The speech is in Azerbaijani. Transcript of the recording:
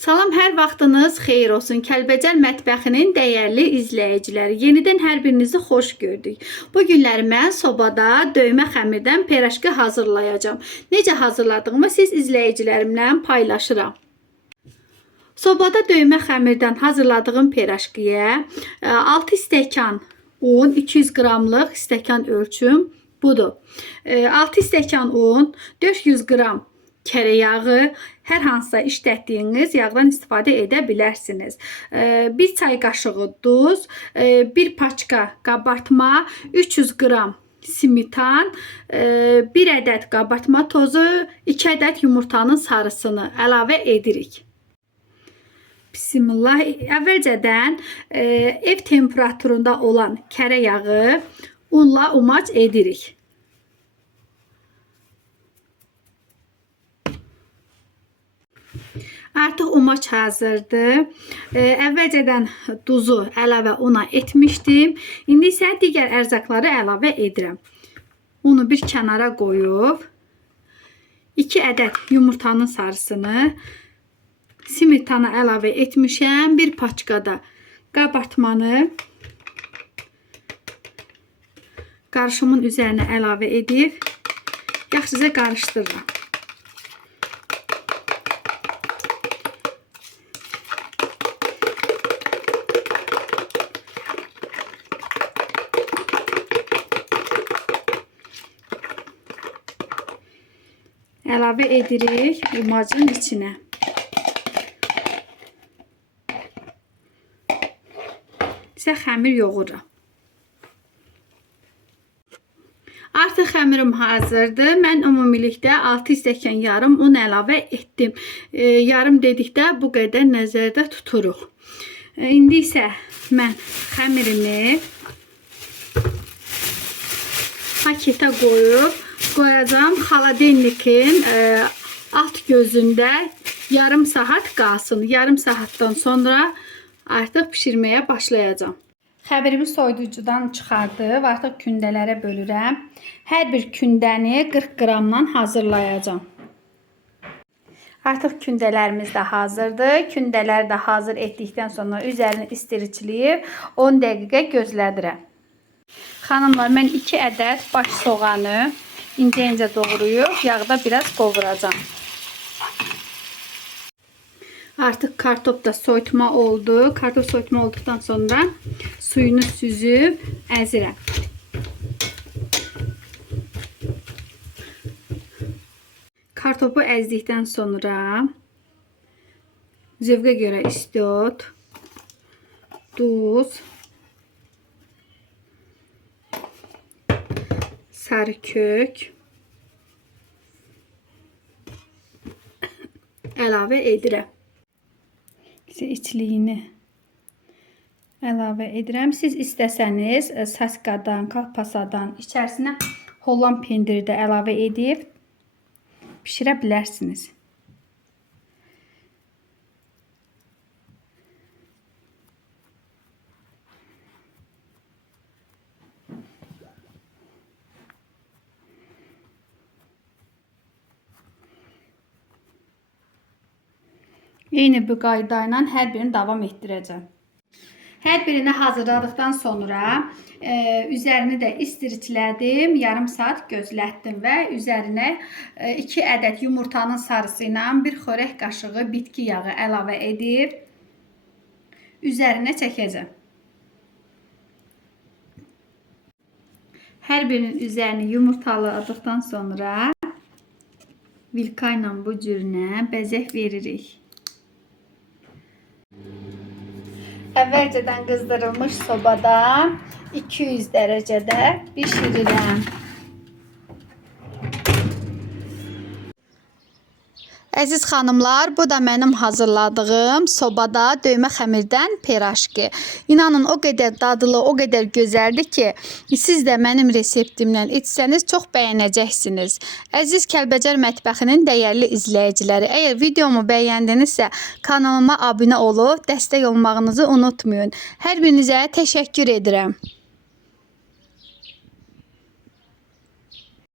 Salam, hər vaxtınız xeyir olsun. Kəlbəcər mətbəxinin dəyərli izləyiciləri. Yenidən hər birinizi xoş gördük. Bu günləri mən sobada döymə xəmirdən piraşki hazırlayacağım. Necə hazırladığımı siz izləyicilərimlə paylaşıram. Sobada döymə xəmirdən hazırladığım piraşkiyə 6 stəkan un, 200 qramlıq stəkan ölçüm budur. 6 stəkan un, 400 qram kərə yağı, hər hansısa işlətdiyiniz yağdan istifadə edə bilərsiniz. 1 çay qaşığı duz, 1 paçka qabartma, 300 qram simitan, 1 ədəd qabartma tozu, 2 ədəd yumurtanın sarısını əlavə edirik. Bismillah. Əvvəlcədən ev temperaturunda olan kərə yağı unla umac edirik. Artıq umac hazırdır. Əvvəlcədən duzu əlavə una etmişdim. İndi isə digər ərzaqları əlavə edirəm. Unu bir kənara qoyub 2 ədəd yumurtanın sarısını, simitanı əlavə etmişəm. Bir paçkada qabartmanı qarışımın üzərinə əlavə edib yaxşıca qarışdırıram. Əlavə edirik umacın içinə. İsə xəmir yoğururam. Artıq xəmirim hazırdır. Mən ümumilikdə 6 stəkan yarım un əlavə etdim. Yarım dedikdə bu qədər nəzərdə tuturuq. İndi isə mən xəmirimi paketə qoyacağım. Xaladelnikin alt gözündə yarım saat qalsın. Yarım saatdan sonra artıq pişirməyə başlayacağım. Xəmirimi soyuducudan çıxardıb artıq kündələrə bölürəm. Hər bir kündəni 40 qramdan hazırlayacağım. Artıq kündələrimiz də hazırdır. Kündələri də hazır etdikdən sonra üzərini istiricləyib 10 dəqiqə gözlədirəm. Xanımlar, mən 2 ədəd baş soğanı incə-incə doğrayıb yağda biraz qovuracağım. Artıq kartof da soyutma oldu. Kartof soyutma olduqdan sonra suyunu süzüb əzirəm. Kartofu əzdikdən sonra zövqə görə istiot, duz, sarı kök əlavə edirəm. İçliyini əlavə edirəm. Siz istəsəniz saskadan, kalpasadan içərisinə Holland pendiri də əlavə edib pişirə bilərsiniz. Eyni bu qayda ilə hər birini davam etdirəcəm. Hər birini hazırladıqdan sonra üzərini də istiriclədim, yarım saat gözlətdim və üzərinə 2 ədəd yumurtanın sarısı ilə 1 xörək qaşığı bitki yağı əlavə edib üzərinə çəkəcəm. Hər birinin üzərini yumurtaladıqdan sonra vilka ilə bu cürünə bəzək veririk. Əvvəlcədən qızdırılmış sobada 200 dərəcədə bişirirəm. Əziz xanımlar, bu da mənim hazırladığım sobada döymə xəmirdən piraşki. İnanın, o qədər dadlı, o qədər gözəldir ki, siz də mənim reseptimlə içsəniz çox bəyənəcəksiniz. Əziz Kəlbəcər mətbəxinin dəyərli izləyiciləri, əgər videomu bəyəndinizsə kanalıma abunə olub dəstək olmağınızı unutmayın. Hər birinizə təşəkkür edirəm.